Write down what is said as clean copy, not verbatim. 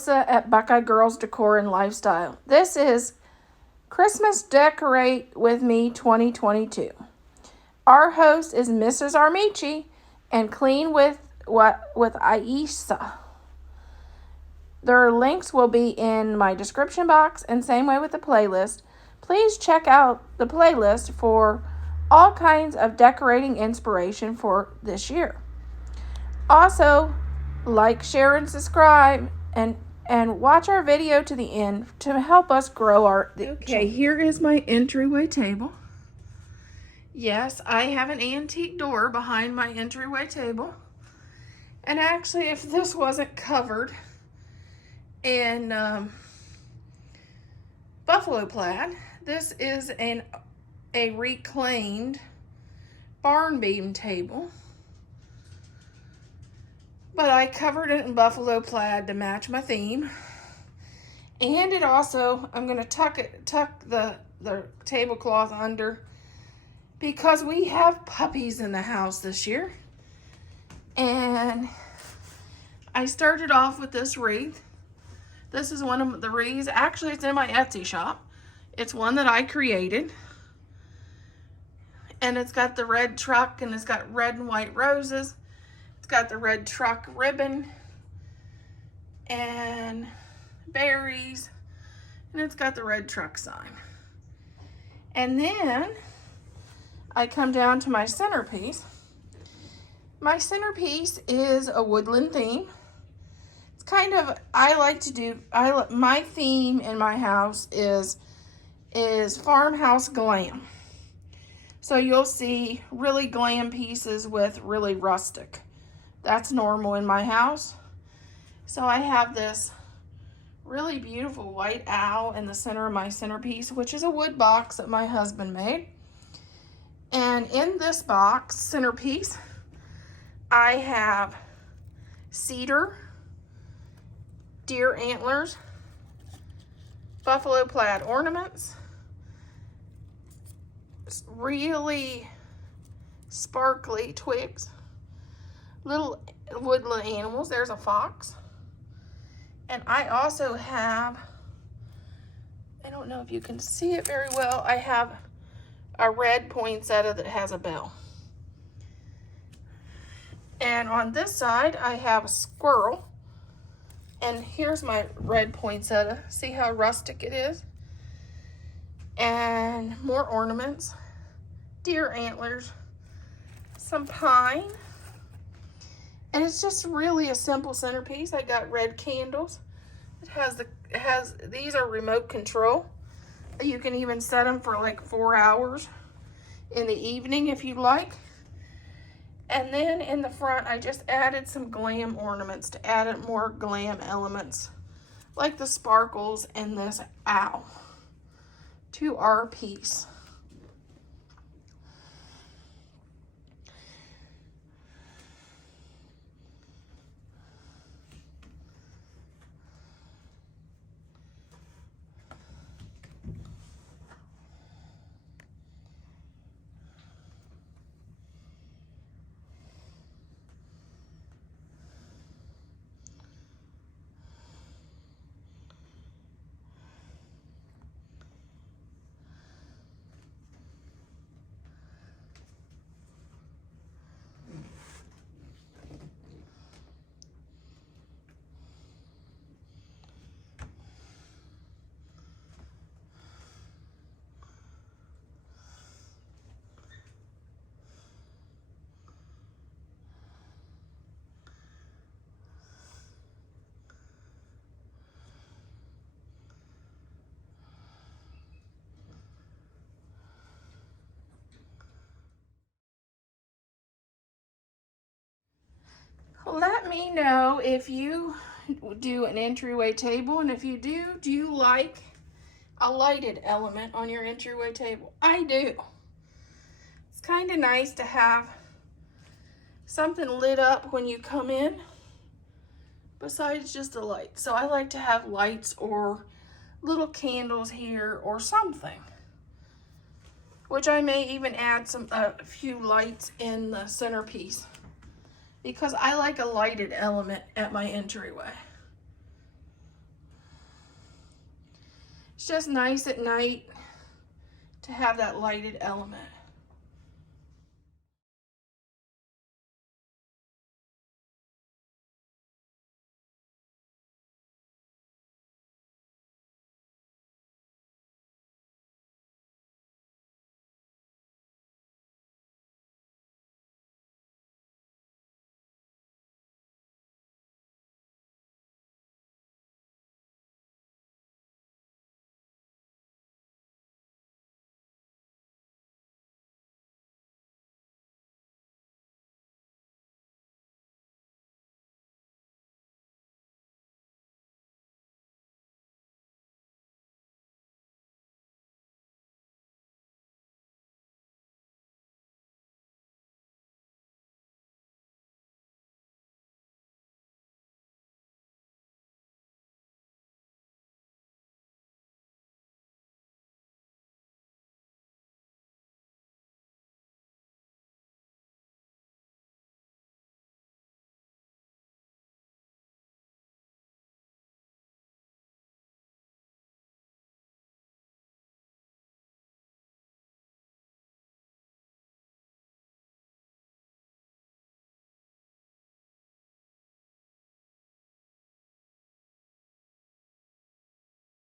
Melissa at Buckeye Girls Decor and Lifestyle. This is Christmas Decorate With Me 2022. Our host is Mrs. Armici and Clean with Isca. Their links will be in my description box, and same way with the playlist. Please check out the playlist for all kinds of decorating inspiration for this year. Also, like, share, and subscribe, and watch our video to the end to help us grow our... Okay, here is my entryway table. Yes, I have an antique door behind my entryway table. And actually, if this wasn't covered in buffalo plaid, this is a reclaimed barn beam table. But I covered it in buffalo plaid to match my theme. And it also, I'm going to tuck the tablecloth under because we have puppies in the house this year. And I started off with this wreath. This is one of the wreaths. Actually, it's in my Etsy shop. It's one that I created. And it's got the red truck, and it's got red and white roses. It's got the red truck ribbon and berries. And it's got the red truck sign. And then I come down to my centerpiece. My centerpiece is a woodland theme. It's kind of, my theme in my house is farmhouse glam. So you'll see really glam pieces with really rustic. That's normal in my house. So I have this really beautiful white owl in the center of my centerpiece, which is a wood box that my husband made. And in this box centerpiece, I have cedar, deer antlers, buffalo plaid ornaments, really sparkly twigs, little woodland animals. There's a fox. And I also have, I don't know if you can see it very well, I have a red poinsettia that has a bell. And on this side, I have a squirrel. And here's my red poinsettia. See how rustic it is? And more ornaments, deer antlers, some pine. And it's just really a simple centerpiece. I got red candles. These are remote control. You can even set them for like 4 hours in the evening if you like. And then in the front, I just added some glam ornaments to add more glam elements, like the sparkles and this owl to our piece. Let me know if you do an entryway table, and if you do you like a lighted element on your entryway table? I do. It's kind of nice to have something lit up when you come in besides just a light. So I like to have lights or little candles here or something, which I may even add a few lights in the centerpiece, because I like a lighted element at my entryway. It's just nice at night to have that lighted element.